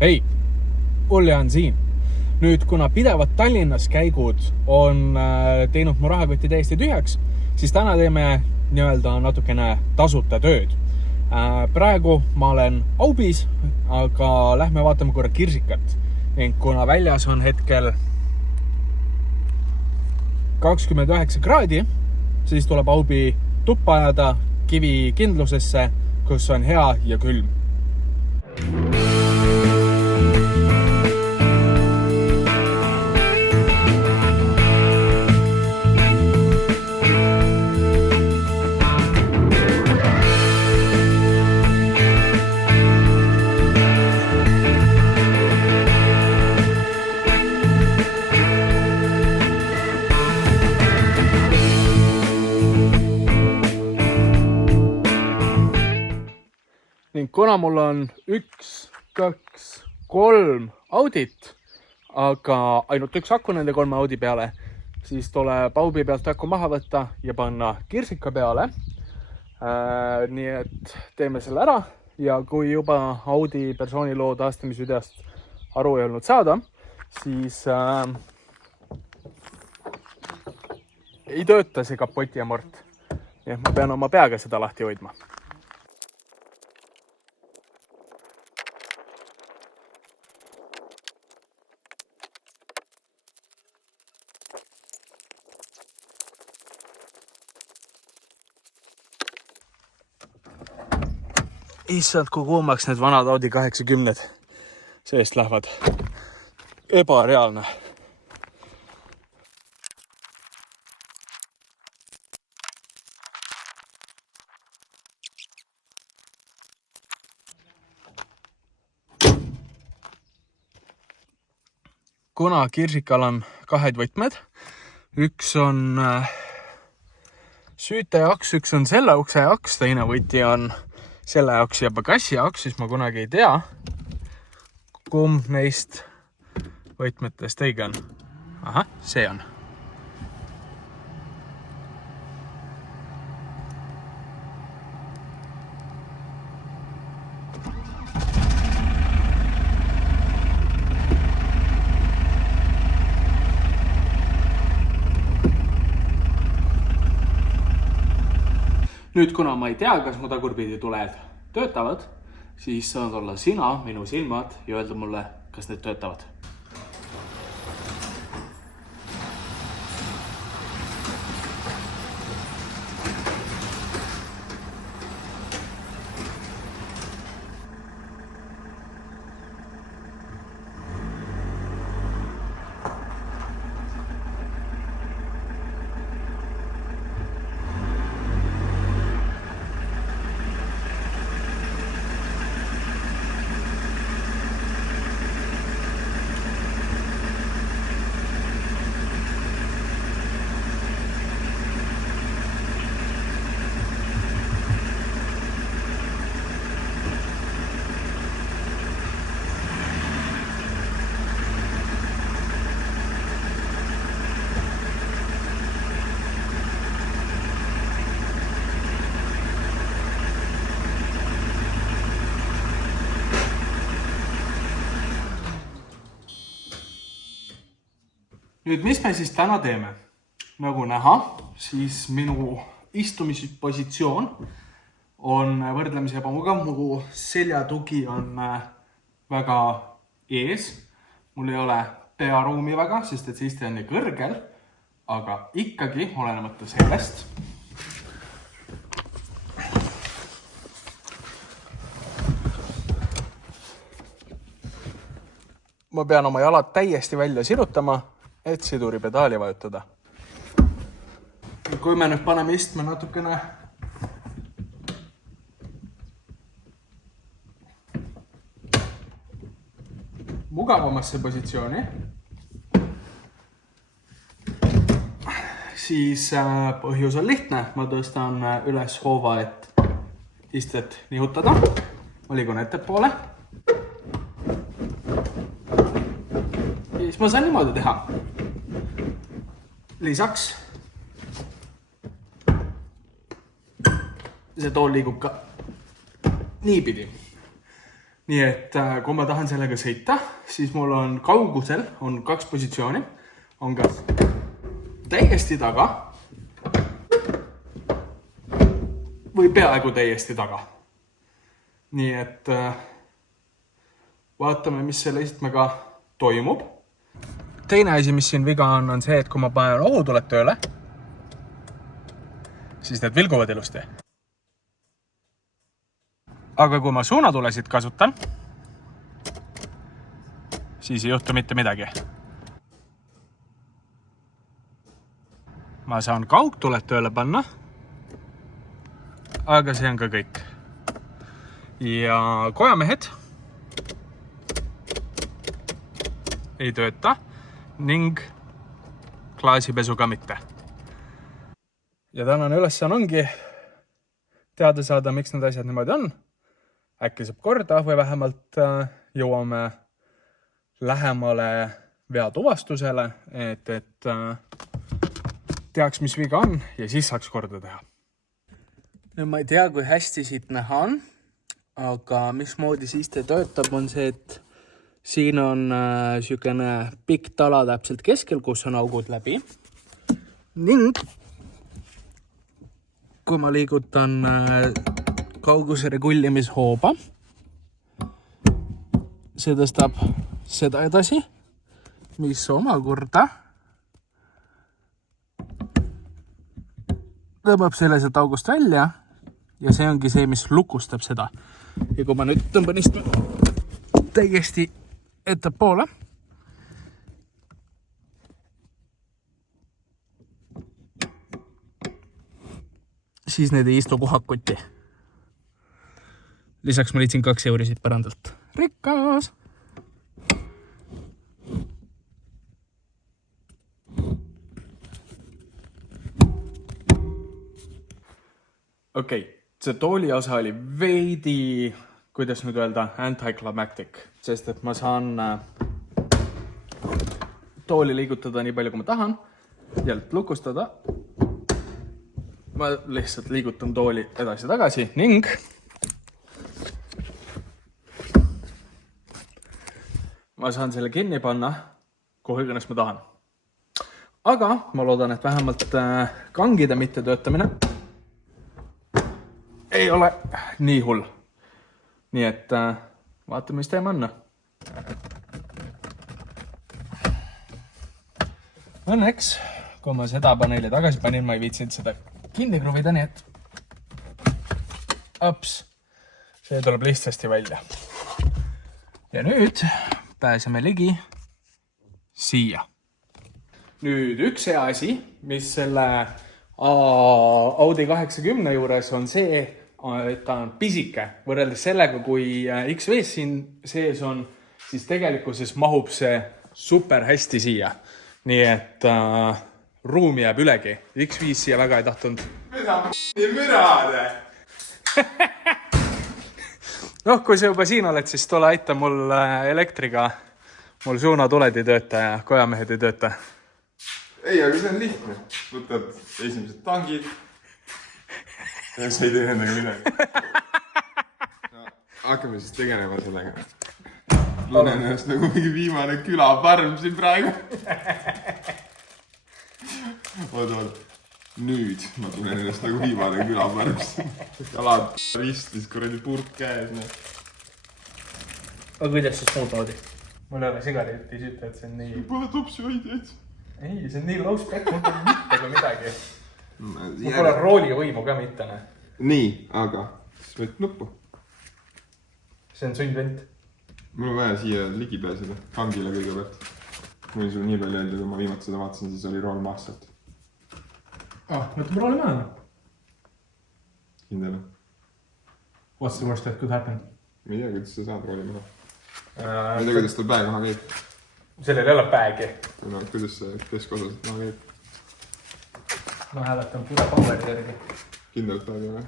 Hei, Olli on siin. Nüüd, kuna pidevad Tallinnas käigud on teinud mu rahakoti täiesti tühjaks, siis täna teeme natukene tasuta tööd. Praegu ma olen Aubis, aga lähme vaatame korra Kirsikat. Ning kuna väljas on hetkel 29 kraadi, siis tuleb Aubi tuppa ajada kivi kindlusesse, kus on hea ja külm. Ning kuna mul on 1, 2, 3 Audit, aga ainult üks aku nende 3 Audi peale, siis tuleb Aubi pealt aku maha võtta ja panna Kirsika peale. Nii et teeme selle ära ja kui juba Audi persooniloo taastamisvideost aru ei olnud saada, siis ei tööta see kapoti amort. Nii et ma pean oma peaga seda lahti hoidma. Issand, kui kuumaks need vanad Audi 80 seest lähevad. Ebareaalne. Kuna Kirsikal on 2 võtmed, üks on süüte jaks, üks on selle ukse jaks, teine võti on selle jaoks ja pagassi jaoks, siis ma kunagi ei tea, kumb neist võtmetest õige on. Ahah, see on. Nüüd, kuna ma ei tea, kas mu tagurpidi tuled töötavad, siis saad olla sina, minu silmad ja öelda mulle, kas need töötavad. Nüüd, mis me siis täna teeme? Nagu näha, siis minu istumispositsioon on võrdlemisi ebamugav. Mu seljatugi on väga ees. Mul ei ole pearuumi väga, sest et see isti on nii kõrgel, aga ikkagi olenemata sellest. Ma pean oma jalad täiesti välja sirutama, et siduri pedaali vajutada. Kui me nüüd paneme istme natukene mugavamasse positsiooni, siis põhjus on lihtne. Ma tõstan üles hoova, et istet nihutada. Ma liigun ettepoole. Ja siis ma saan niimoodi teha. Lisaks see tool liigub ka niipidi. nii et kui ma tahan sellega sõita, siis mul on kaugusel on 2 positsiooni. On kas täiesti taga või peaaegu täiesti taga. Nii et vaatame, mis selle istmega toimub. Teine asi, mis siin viga on see, et kui ma panen ohutuled tööle, siis need vilguvad ilusti. Aga kui ma suunatulesid kasutan, siis ei juhtu mitte midagi. Ma saan kaugtuled tööle panna, aga see on ka kõik. Ja kojamehed ei tööta ning klaasipesu ka mitte. Ja tänane ülesanne ongi teada saada, miks need asjad niimoodi on. Äkki saab korda või vähemalt jõuame lähemale vea tuvastusele, et teaks, mis viga on ja siis saaks korda teha. Nüüd ma ei tea, kui hästi siit näha on, aga mismoodi siis töötab on see, et siin on sükene pikk tala täpselt keskel, kus on augud läbi. Ning kui ma liigutan kauguse regullimishooba, see tõstab seda edasi, mis omakorda tõmbab selle sealt august välja ja see ongi see, mis lukustab seda. Ja kui ma nüüd tõmban istme täiesti ettepoole, siis need ei istu kohakotti. Lisaks ma liitsin 2 eurisid pärandalt. Rikkas! Okei, see tooli osa oli veidi, kuidas nüüd öelda, anticlimactic, sest et ma saan tooli liigutada nii palju, kui ma tahan, jälle lukustada. Ma lihtsalt liigutan tooli edasi-tagasi ning ma saan selle kinni panna, kuhu iganes ma tahan. Aga ma loodan, et vähemalt kangide mitte töötamine ei ole nii hull. Nii et vaatame, mis teema on. Õnneks, kui ma seda paneeli tagasi panin, ma ei viitsinud seda kinni kruvida, nii et see tuleb lihtsasti välja. Ja nüüd pääseme ligi siia. Nüüd üks hea asi, mis selle Audi 80 juures on see, et ta on pisike. Võrreldes sellega, kui XV-s siin sees on, siis tegelikkuses mahub see super hästi siia. Nii et ruumi jääb ülegi. X5 siia väga ei tahtnud. Mida mürade? Noh, kui sa juba siin oled, siis tule aita mul elektriga. Mul suunatuled ei tööta ja kojamehed ei tööta. Ei, aga see on lihtne. Võtad esimesed tangid ja sa ei tee endaga midagi. Hakkame siis tegelema sellega. Tunnen ennast nagu mingi viimane külaparm siin praegu. Oot. Nüüd ma tunnen ennast nagu viimane külaparm siin. Jalad ristis, kuradi purk käes. Aga kuidas siis muud moodi? Mul ei ole sigareti sütta, et see on nii... Pole topsi hoidjaid. Ei, see on nii low spec, mul pole mitte kui midagi. Mul pole rooli võimu ka mitte. Nii, aga siis võid nuppu. See on sundvent. Mul on vaja siia ligi pääseda, kangile kõigepealt. Võin sul nii palju öelda, kui ma viimati seda vaatasin, siis oli rool maastalt. Võtame rooli maha. Kindel. What's the worst that could happen? Ma ei tea, kuidas sa saad rooli maha. Ma ei tea, kuidas tal päe maha käib. Sellel ei ole päägi. No, kuidas see keskosaselt maha käib? Ma hääletan pure poweri järgi. Kindlalt päägi või?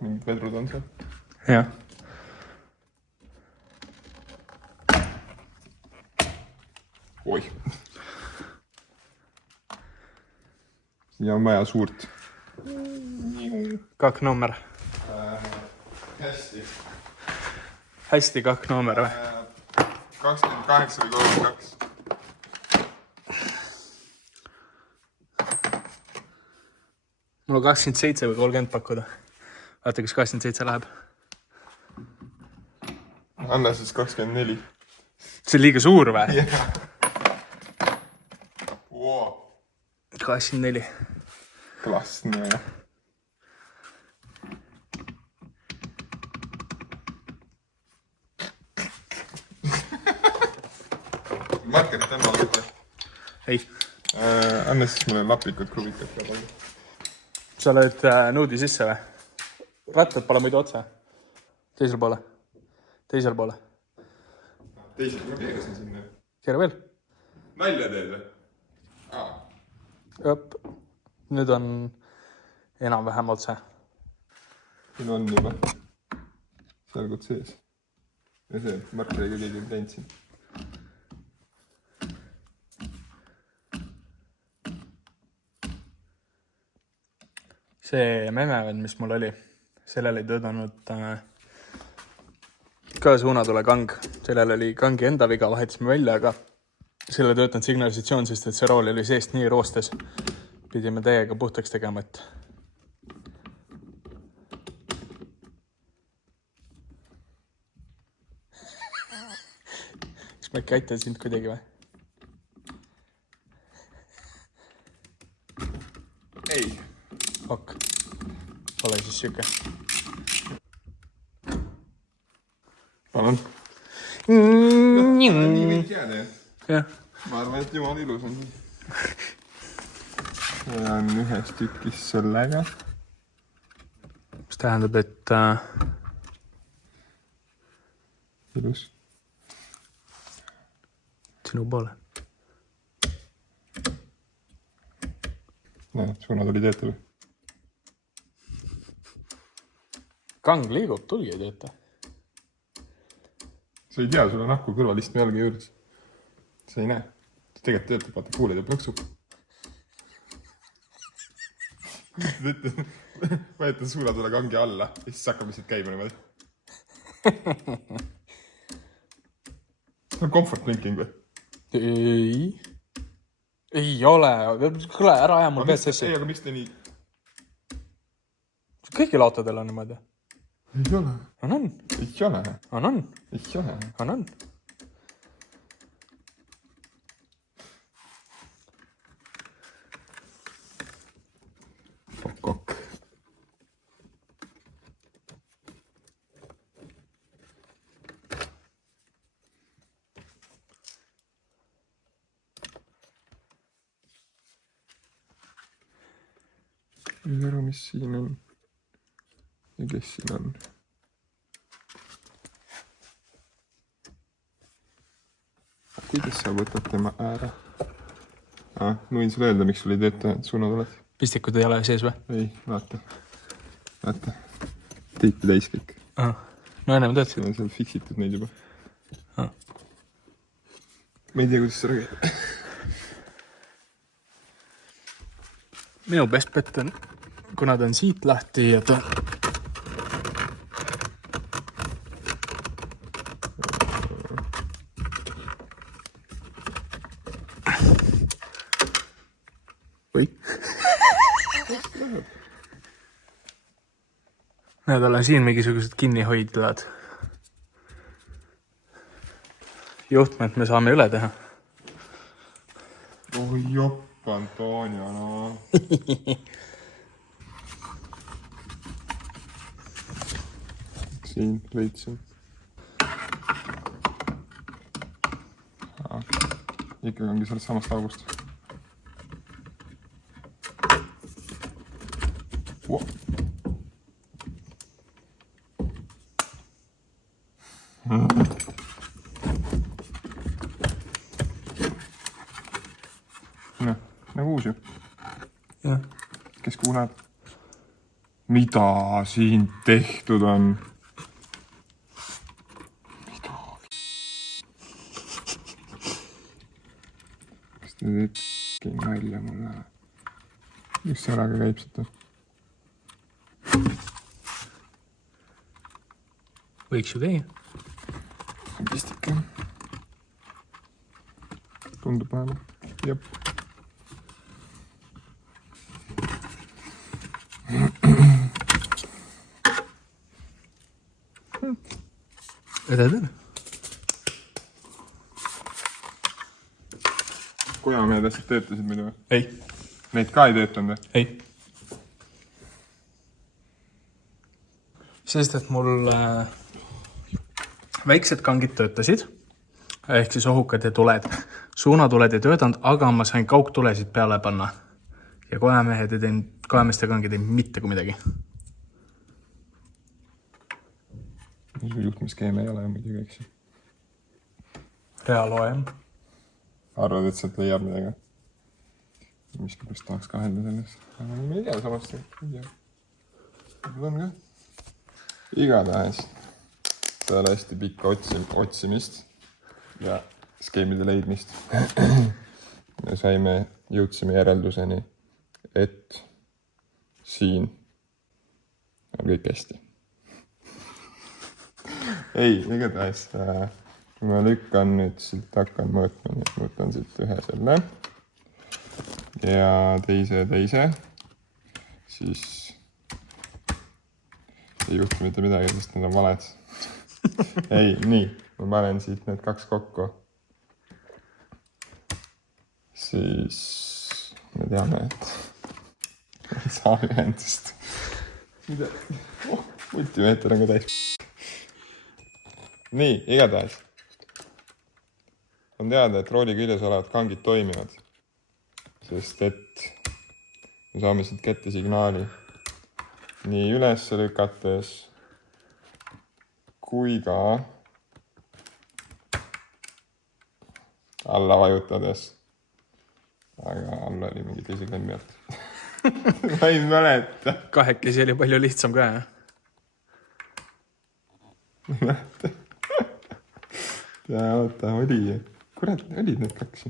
Mingid vedrud on seal. Jah. Oih. Siia on vaja suurt. Kaknummer. Hästi. Hästi kaknummer või? 28 või 32. Mul on 27 või 30 pakkuda. Vaata, kas 27 läheb. Anna siis 24. See on liiga suur või? Jah. Wow. 24. Klassne, jah. Markerit enne olete? Ei. Anna siis mulle laplikud krubikad ka palju. Sa lööd nuudi sisse või? Rattad pole muidu otse. Teisel poole. Teisel poole. Teisel ma keerasin sinna. Keera veel. Nalja teed või? Õpp. Nüüd on enam-vähem otse. Siin on juba. Särgud sees. Ja see markeriga keegi on teinud siin. See memevend, mis mul oli, sellel ei töötanud ka suunatule kang. Sellel oli kangi enda viga, vahetasime välja, aga selle töötanud signalisatsioon, sest et see rool oli seest nii roostes. Pidime täiega puhtaks tegema, et kas ma ikka aitan sind kuidagi või? Ei. Ok. Ole siis süke. Palun. Nii võid jääda, jah? Jah. Ma arvan, et jumal ilus on. See on ühes tükis sellega. Mis tähendab, et ilus. Sinu poole. Näed, suunad oli töötav. Kang liigub, tulgi ei tööta. Sa ei tea, sul on ahku kõrvalistme jalga juures. Sa ei näe. See tegelikult töötab, vaata, kuuled ja plõksub. Vahetan suunad üle kangi alla ja siis hakkab lihtsalt käima niimoodi. See on comfort blinking või? Ei ole. Kuule, ära aja mul pead sessi. Ei, aga miks te nii... Kõigil autodel on niimoodi. Ei ole. On. Ei ole. On. Ei ole. On. Ok. Ei aru, mis siin on. Ja kes siin on? Kuidas sa võtad tema ära? Võin sulle öelda, miks sul ei tööta suunad oled? Pistikud ei ole sees või? Ei, vaata. Vaata. Teipi täis kõik. No ennem töötasid. On seal fiksitud neid juba. Ma ei tea, kuidas see käib. Minu best bet on, kuna ta on siit lahti ja ta... Või? Näed, olen siin mingisugused kinnihoidlad. Juhtmed me saame üle teha. Oi jopp, Antonio, no. Siin leidsin. Ikkagi ongi sellest samast august. Wow. Nagu uus ju. Jah. Kes kuhu läheb? Mida siin tehtud on? Kas te teete nalja mulle? Mis säraga käib seda? Võiks ju käia. Vist ikka. Tundub vähemalt. Jep. Ededel. Kojamehed asjad töötasid muidu või? Ei. Neid ka ei töötanud või? Ei. Sest, et mul väiksed kangid töötasid, ehk siis ohukad ja tuled. Suunatuled ei töötanud, aga ma sain kaugtulesid peale panna. Ja kojameeste kangid ei mitte kui midagi. Juhtmiskeem ei ole muidugi, eks ju. Reaaloojem. Arvad, et sealt leiab midagi? Miskipärast tahaks kahelda sellest. Ma ei tea, samast ei tea. On ka. Igatahes. Peale hästi pikka otsimist ja skeemide leidmist. Me jõudsime järelduseni, et siin on kõik hästi. Ei, igatahes, kui ma lükkan nüüd siit, hakkan mõõtma, nii et mõõtan siit ühe selle ja teise, siis ei juhtu mitte midagi, sest need on valed. Ei, nii, ma panen siit need kaks kokku. Siis me teame, et ei saa ühendust. Mida? Multimeeter on ka täis. Nii, igatahes. On teada, et rooli küljes olevad kangid toimivad, sest et me saame siit kätte signaali nii üles lükates kui ka alla vajutades. Aga alla oli mingi teise klemmi alt. Ma ei mäleta. Kahekesi oli palju lihtsam ka, jah? Ja oota, oli. Kurat, olid need kaks.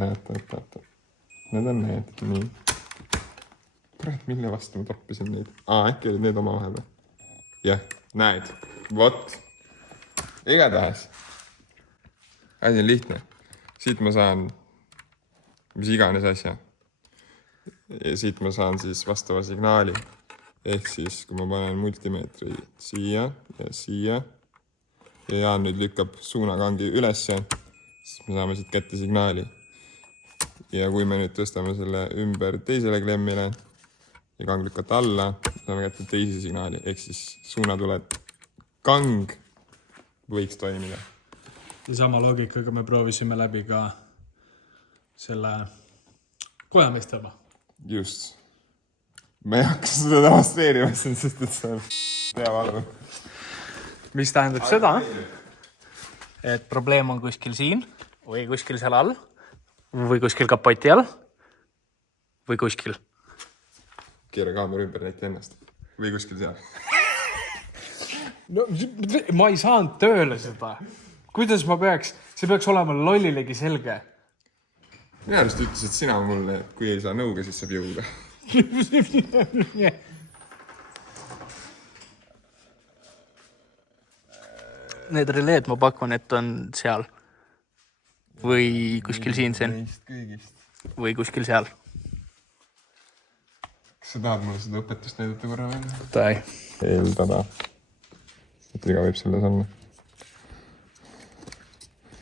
Oota. Need on need, nii. Kurat, mille vastu ma toppisin neid? Äkki olid need oma vahel või? Jah, näed. Vot. Igatahes. Asi on lihtne. Siit ma saan mis iganes asja. Ja siit ma saan siis vastava signaali. Ehk siis, kui ma panen multimeetri siia ja siia ja Jaan nüüd lükkab suunakangi ülesse, siis me saame siit kätte signaali. Ja kui me nüüd tõstame selle ümber teisele klemmile ja kang lükkata alla, saame kätte teise signaali. Ehk siis suunatuled kang võiks toimida. Ja sama loogikaga me proovisime läbi ka selle kojameesteba. Just. Ma ei hakka seda demonstreerima, sest et see on hea valu. Mis tähendab seda, et probleem on kuskil siin või kuskil seal all või kuskil kapoti all või kuskil. Keera kaamera ümber näita ennast. Või kuskil seal. No, ma ei saanud tööle seda. Kuidas ma peaks? See peaks olema lollilegi selge. Mina just ütlesid sina mulle, et kui ei saa nõuga, siis saab jõuda. Need releed ma pakun, et on seal või kuskil siin või kuskil seal. Kas sa tahad mulle seda õpetust näidata korra veel? Tai. Eeldada, et viga võib selles olla.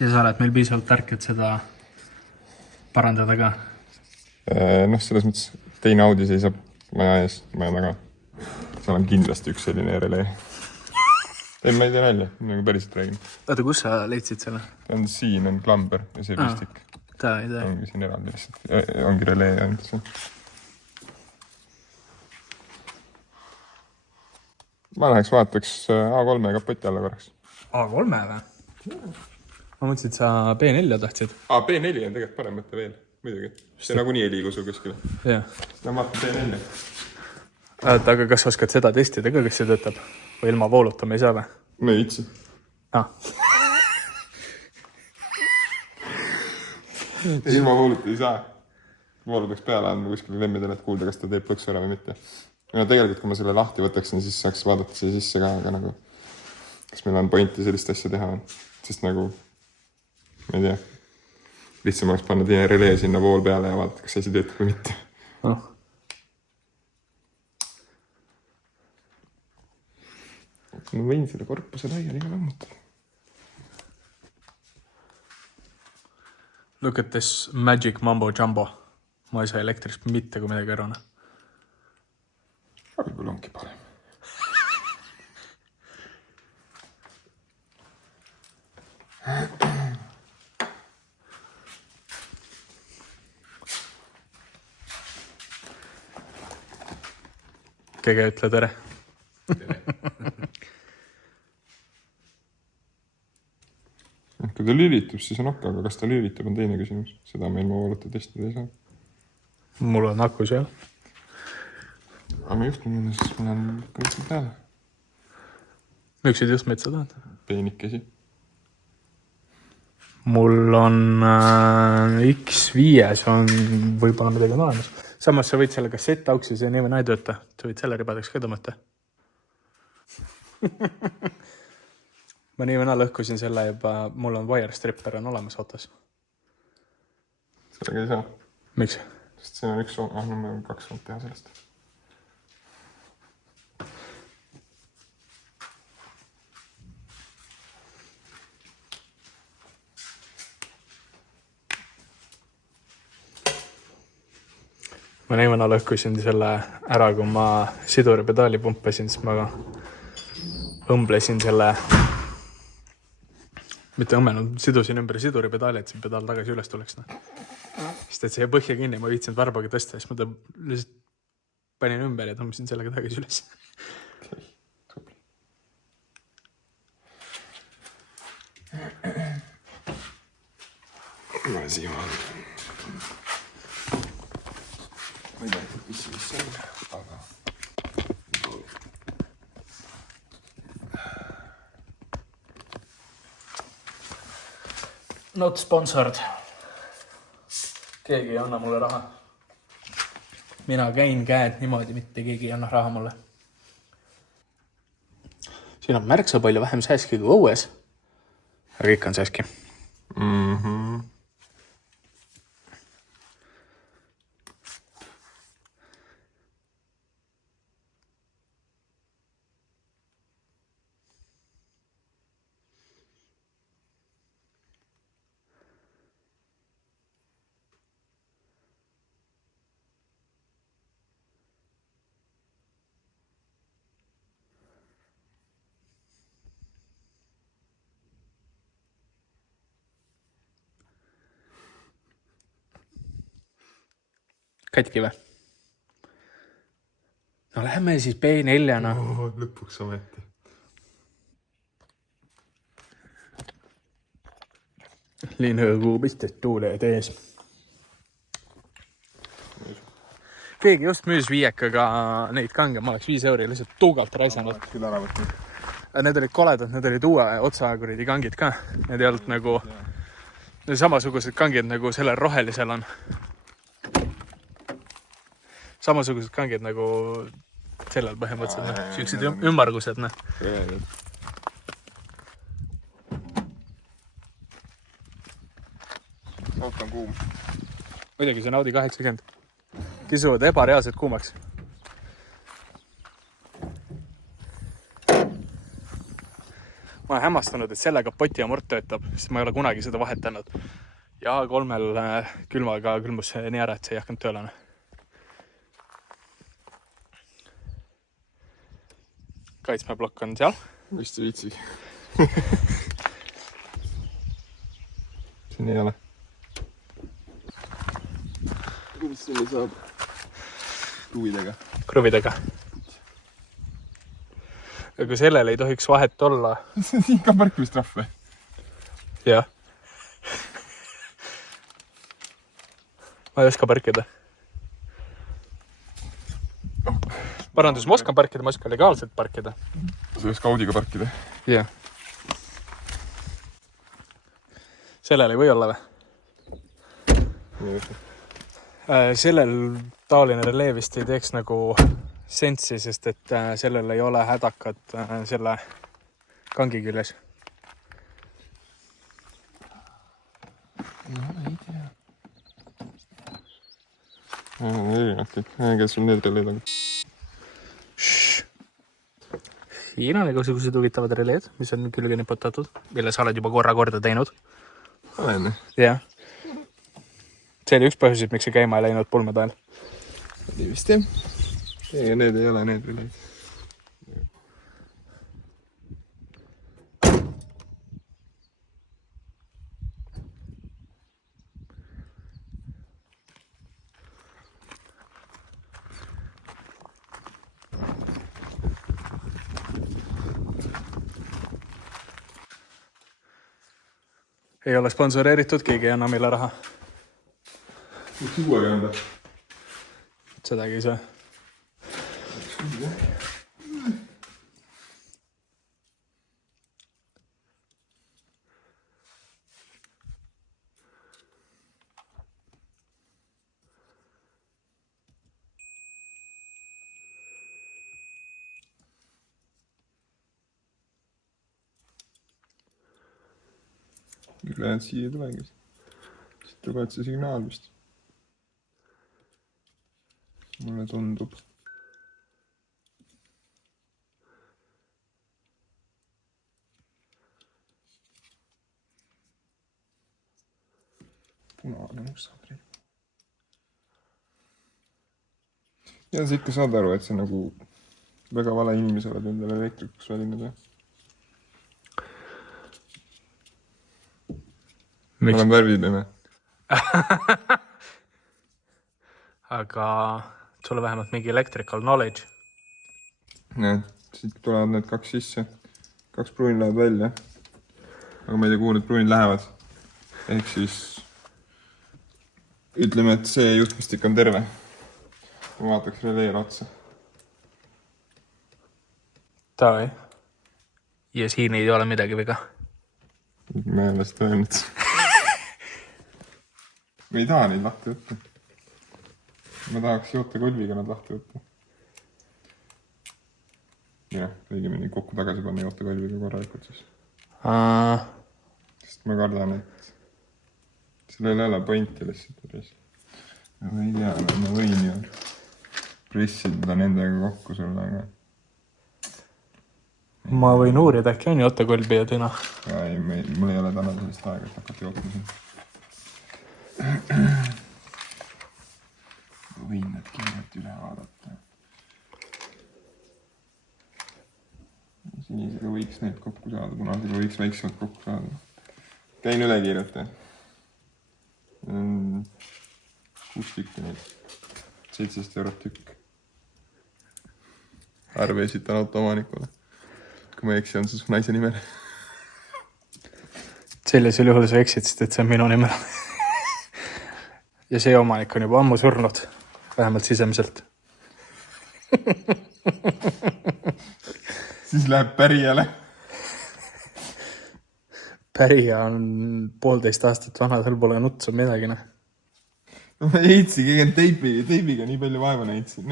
Ja sa oled meil piisavalt tark, et seda parandada ka? Selles mõttes teine Audi seisab maja ees, maja taga. Seal on kindlasti üks selline relee. Ei, ma ei tea välja, nagu päriselt räägin. Oota, kus sa leidsid selle? Siin on klamber ja see pistik. Tai. Ongi siin eraldi lihtsalt. Ongi relee ainult see. Ma läheks vaataks A3 kapoti alla korraks. A3 või? Ma mõtlesin, et sa B4 tahtsid. B4 on tegelikult parem mõte veel. muidugi. See nagunii ei liigu sul kuskile. Jah. No ma teen enne. Aga kas oskad seda testida ka, kas see töötab? Või ilma voolutama ei saa või? Ma ei viitsi. Ilma vooluta ei saa. Voolu peaks peale andma kuskile lemmidele, et kuulda, kas ta teeb plõksu ära või mitte. No tegelikult, kui ma selle lahti võtaksin, siis saaks vaadata siia sisse ka, aga nagu kas meil on pointi sellist asja teha on. Sest nagu, ma ei tea, lihtsam oleks panna teine relee sinna vool peale ja vaadata, kas asi töötab või mitte. Ma võin selle korpuse laiali ka lammutada. Look at this magic mambo jumbo. Ma ei saa elektrist mitte kui midagi ära. Võib-olla ongi parem. Kege ütle tere. Kui ta lülitub, siis on okei, aga kas ta lülitub, on teine küsimus. Seda me ilma vooluta testida ei saa. Mul on aku seal. Aga ma juhtun, siis mul on kõik peale. Miksed just metsa tahad? Peenikesi. Mul on X5 on võib-olla midagi on olemas. Samas sa võid selle kassett-auksi, see nii või näi tööta. Sa võid selle ribadeks ka tõmmata. Ma nii või naa lõhkusin selle juba, mul on wire stripper on olemas autos. Sellega ei saa. Miks? Sest see on üks soon, no me võime 2 soont teha sellest. Ma nii või naa lõhkusin selle ära, kui ma siduri pedaali pumpasin, siis ma õmblesin selle mitte õmmenud, sidusin ümber siduri pedaali, et see pedaal tagasi üles tuleks. Sest et see põhja kinni, ma viitsin varbaga tõsta, siis ma lihtsalt panin ümber ja tõmbasin sellega tagasi üles. Ma siia vaadata. Ma ei tea, mis see on, aga... Not sponsored. Keegi ei anna mulle raha. Mina käin käed niimoodi, mitte keegi ei anna raha mulle. Siin on märksa palju vähem sääski kui õues. Aga ikka on sääski. Katki või? No lähme siis B4-na. Lõpuks ometi. Liinhõõgu pistet tuuleed ees. Keegi just müüs 5-ga neid kange, ma oleks 5 euri lihtsalt tuugalt raisanud. Küll ära võtnud. Need olid koledad, need olid uue otsakuridi kangid ka. Need ei olnud nagu samasugused kangid nagu sellel rohelisel on. Samasugused kangid nagu sellel põhimõtteliselt. Siuksed ümmargused. Auto on kuum. Muidugi see on Audi 80. Kisuvad ebareaalselt kuumaks. Ma olen hämmastanud, et selle kapoti amort töötab, sest ma ei ole kunagi seda vahetanud. Ja 3 külmaga külmus see nii ära, et see ei hakanud tööle. Kaitsmeblokk on seal. Vist ei viitsigi. Siin ei ole. Mis selle saab? Kruvidega. Aga sellel ei tohiks vahet olla. See on ka parkimistrahv või? Jah. ma ei oska parkida. Parandus, ma oskan parkida, ma oskan legaalselt parkida. sa võiks ka Audiga parkida. Jah. Sellel ei või olla või? Sellel taoline relee vist ei teeks nagu sensi, sest et sellel ei ole hädakat selle kangi küljes. Ei tea. Erinevad kõik. Kes sul need releed on? Siin on igasugused huvitavad releed, mis on külge niputatud, mille sa oled juba korda teinud. Olen. Jah. See oli üks põhjusid, miks see käima ei läinud pulmade ajal. Oli vist jah. Need ei ole need releed. Ei ole sponsoreeritud, keegi ei anna meile raha. Üks uuega anda. Sedagi ei saa. Ülejäänud siia tulegi. Siit tuleb see signaal vist. Mulle tundub. Punane mustabrill. Ja sa ikka saad aru, et see nagu väga vale inimese oled endale elektrikuks valinud või? Ma olen värviline. Aga sulle vähemalt mingi electrical knowledge. Näed, siit tulevad need kaks sisse. Kaks pruuni lähevad välja. Aga ma ei tea, kuhu need pruunid lähevad. Ehk siis ütleme, et see juhtmistik on terve. Ma vaataks releele otsa. Davai. Ja siin ei ole midagi viga. Ma ei ole seda öelnud. Ma ei taha neid lahti võtta. Ma tahaks jootekolviga nad lahti võtta. Jah, õigemini kokku tagasi panna jootekolviga korralikult siis. Sest ma kardan, et sellel ei ole pointi lihtsalt. Ma ei tea, ma võin ju pressida nendega kokku sulle, aga... Ma võin uurida, äkki on jootekolbi ja tüna. Ei, mul ei ole täna sellist aega, et hakata jootma siin. Võin need kiirelt üle vaadata. Sinisega võiks need kokku saada, punasega võiks väiksemalt kokku saada. Käin üle kiirelt. 6 tükki neid. 17 eurot tükk. Arve esitan autoomanikule. Kui ma eksi, on see su naise nimel. Sellisel juhul sa eksid, sest et see on minu nimel. Ja see omanik on juba ammu surnud. Vähemalt sisemiselt. Siis läheb pärjale. Pärija on 1,5 aastat vana, tal pole nutsu midagi. No ma heitsin kõigend teibiga nii palju vaeva näitsin.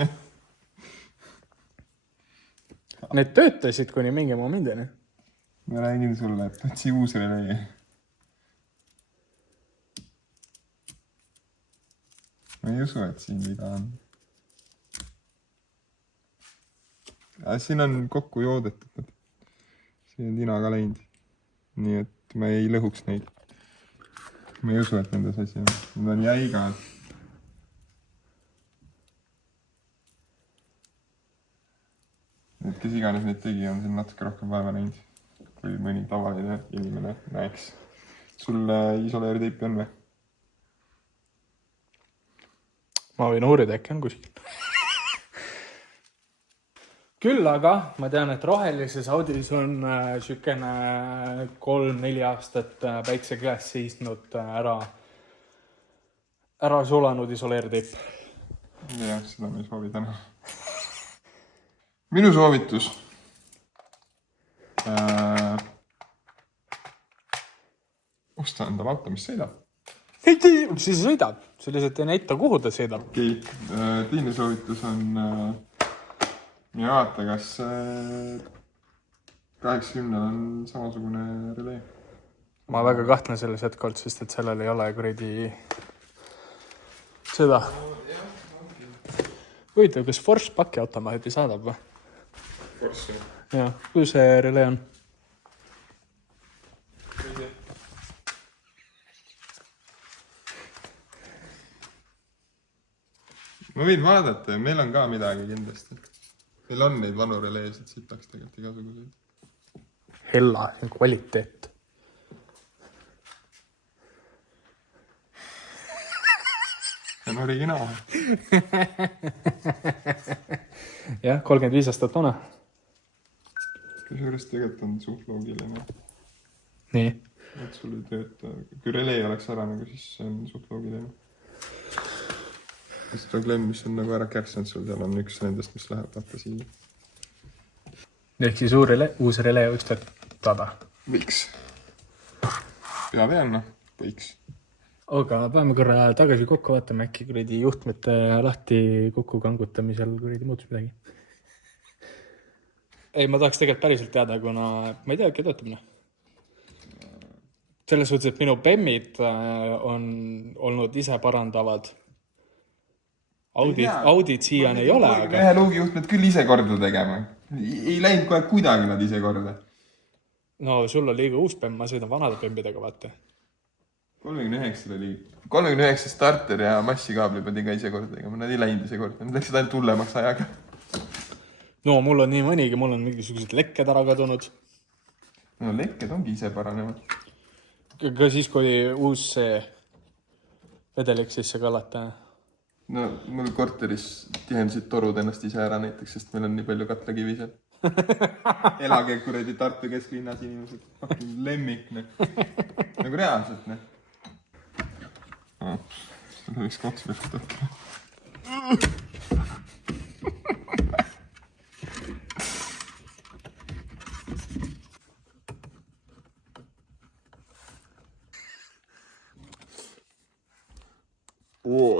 Need töötasid kuni mingi momendini. Ma räägin sulle, et otsi uus relee. Ma ei usu, et siin viga on. Siin on kokku joodetud. Siin on tina ka läinud. Nii et ma ei lõhuks neid. Ma ei usu, et nendes asi on. Need on jäigad. Et kes iganes neid tegi, on siin natuke rohkem vaeva näinud. Kui mõni tavaline inimene näeks. Sul isoleeriteipi on või? Ma võin uurida, äkki on kuskil. Küll aga ma tean, et rohelises Audis on sükene 3-4 aastat päikse käes seisnud ära ära sulanud isoleerteip. Jah, seda me ei soovi täna. Minu soovitus. Osta endale auto, mis sõidab. Siis sõidab. See lihtsalt ei näita, kuhu ta sõidab. Okei, teine soovitus on mine vaata, kas 80 on samasugune relee. Ma väga kahtlen selles hetkalt, sest et sellel ei ole kuradi seda. Huvitav, kas Force paki automaati saadab või? Force. Jah, kui see relee on? Ma võin vaadata, meil on ka midagi kindlasti. Meil on neid vanu releesid, siit taks tegelikult igasuguseid. Hella, kvaliteet. See on originaal. Jah, 35 aastat vana. Kusjuures tegelikult on suht loogiline. Nii. Et sul ei tööta. Kui relee oleks ära, siis see on suht loogiline. Seda Glenn, mis on nagu ära kärsanud sul, seal on üks nendest, mis läheb vaata siia. Ehk siis uus relee võiks töötada. Võiks. Pea tean, võiks. Aga peame korra tagasi kokku vaatama, äkki kuradi juhtmete lahti kokku kangutamisel kuradi muutus midagi. Ei, ma tahaks tegelikult päriselt teada, kuna ma ei tea, äkki töötamine. Selles suhtes, et minu bemmid on olnud ise parandavad. Audit siiani ei ole, aga... Ühe luugijuhtmed küll ise korda tegema. Ei läinud kohe kuidagi nad ise korda. No, sul on liiga uus bemm, ma sõidan vanade bemmidega, vaata. 39 oli 39 starter ja massikaabli pidi ka ise korda tegema. Nad ei läinud ise korda. Nad läksid ainult hullemaks ajaga. No, mul on nii mõnigi. Mul on mingisugused lekked ära kadunud. No, lekked ongi ise paranevad. Ka siis, kui uus see vedelik sisse kallata. No, mul korteris tihendasid torud ennast ise ära näiteks, sest meil on nii palju katlakivi seal. Elage kuradi Tartu kesklinnas inimesed. Lemmik, ne. Nagu reaalselt, ne. Seda võiks kaks pealt võtta.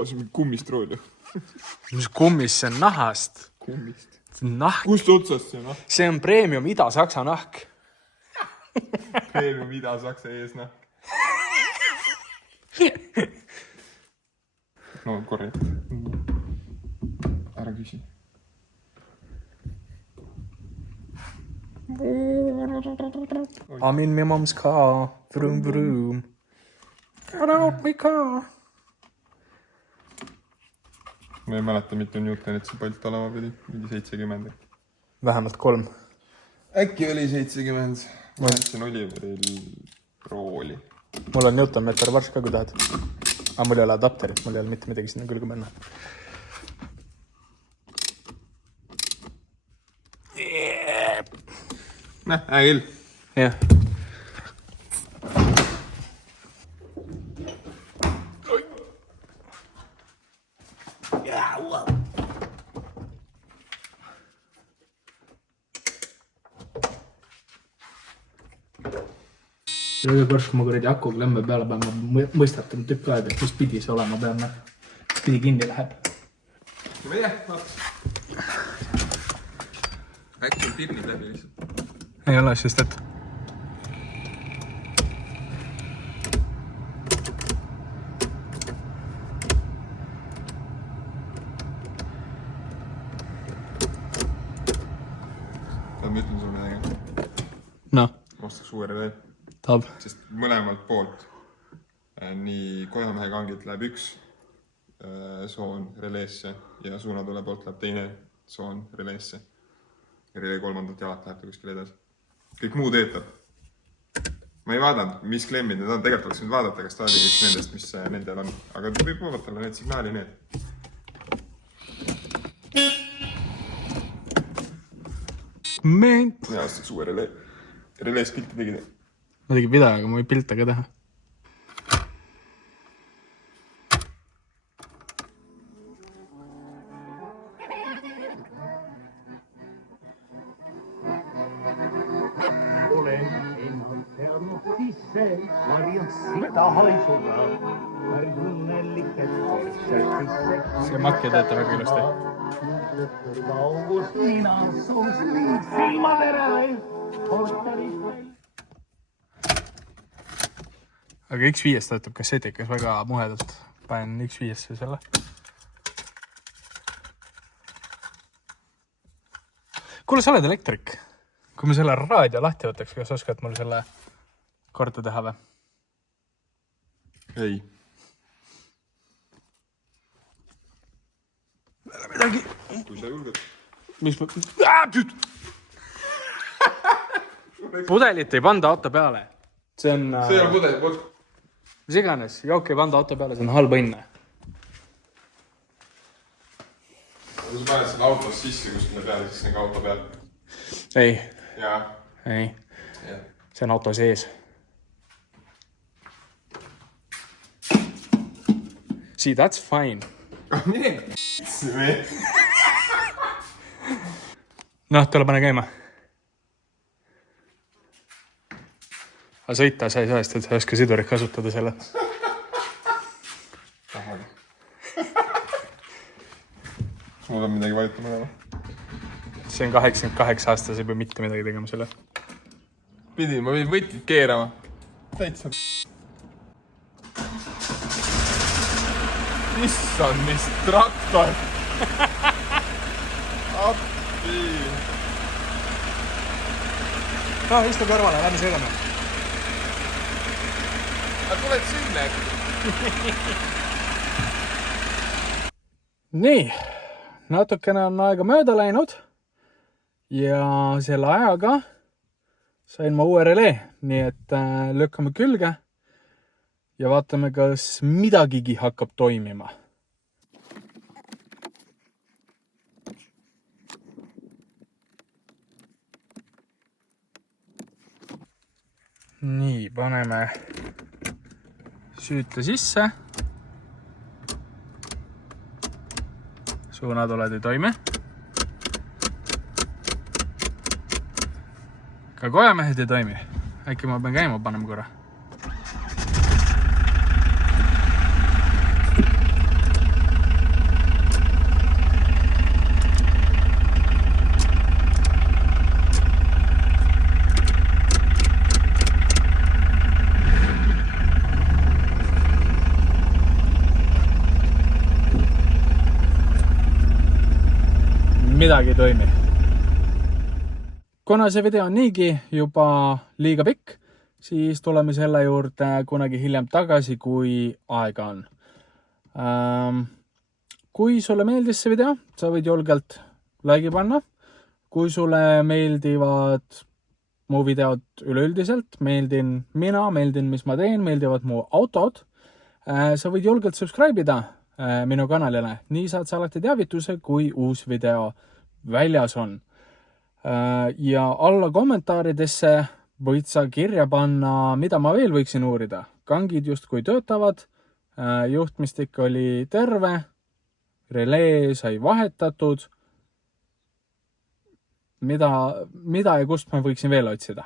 See on kummist rool. Mis kummist? See on nahast. Kummist. See on nahk. Kust otsast see nahk? See on premium Ida-Saksa nahk. Premium Ida-Saksa ees nahk. No, korrekt. Ära küsi. I'm in my mom's car. Vroom, vroom. Get out my car. Ma ei mäleta, mitu Newtonit see Bolt olema pidi. Mingi 70. Vähemalt 3. Äkki oli 70. Ma jätsin Oliveril rooli. Mul on Newton meeter varš ka, kui tahad. Aga mul ei ole adapterit, mul ei ole mitte midagi sinna külge panna. Näh, küll. Jah. Ühe kord, kui ma kuradi aku klemme peale pean, ma mõistatan tükk aega, et mis pidi see olema peame. Mis pidi kinni läheb. Ma ei tea, vaata. Äkki on pirnid läbi lihtsalt. Ei ole, sest et... Ma ütlen sulle midagi. No. Ma ostaks uue relee. Tahab. Sest mõlemalt poolt nii kojamehe kangilt läheb üks soon releesse ja suunatule poolt läheb teine soon releesse. Ja relee kolmandalt jalalt läheb ta kuskil edasi. Kõik muu töötab. Ma ei vaadanud, mis klemmid need on. Tegelikult oleks nüüd vaadata, kas ta oli üks nendest, mis nendel on. Aga võib vaatala need signaali need. Ment. Ja ostaks uue relee. Relees pilti tegid. Ma tegin video, aga ma võin pilte ka teha. see varjus sita haisuga. Õnnelike persse. See makja teete väga ilusti. August nina suusti silmaterele. Aga X5 töötab kassetikas väga muhedalt. Panen X5-sse selle. Kuule, sa oled elektrik. Kui me selle raadio lahti võtaks, kas oskad mul selle korda teha või? Ei. Midagi. Kui sa julged. Mis ma... Pudelit ei panda auto peale. See on... See on pudel, võt. Mis iganes, jook ei panda auto peale, see on halb õnne. Kui sa paned selle autos sisse kuskile peale, siis on ka auto peal. Ei. Jaa. Ei. Ja. See on auto sees. See, that's fine. Mine. Noh, tule pane käima. Aga sõita sai sellest, et sa ei oska sidurit kasutada selle. Mul on midagi vajutama näha. See on 88 aastas, ei pea mitte midagi tegema selle. Pidi, ma pidin võtid keerama. Täitsa. Issand, mis traktor. Appi. No, istu kõrvale, läbi sõidame. Aga tuled sinna äkki. Nii, natukene on aega mööda läinud ja selle ajaga sain ma uue relee, nii et lükkame külge ja vaatame, kas midagigi hakkab toimima. Nii, paneme süüte sisse. Suunatuled ei toimi. Ka kojamehed ei toimi. Äkki ma pean käima panema korra. Midagi ei toimi. Kuna see video on niigi juba liiga pikk, siis tuleme selle juurde kunagi hiljem tagasi, kui aega on. Kui sulle meeldis see video, sa võid julgelt like'i panna. Kui sulle meeldivad mu videod üleüldiselt, meeldin mina, meeldin, mis ma teen, meeldivad mu autod, sa võid julgelt subscribe'ida minu kanalile. Nii saad sa alati teavituse, kui uus video väljas on. Ja alla kommentaaridesse võid sa kirja panna, mida ma veel võiksin uurida. Kangid justkui töötavad, juhtmistik oli terve, relee sai vahetatud. Mida ja kust ma võiksin veel otsida?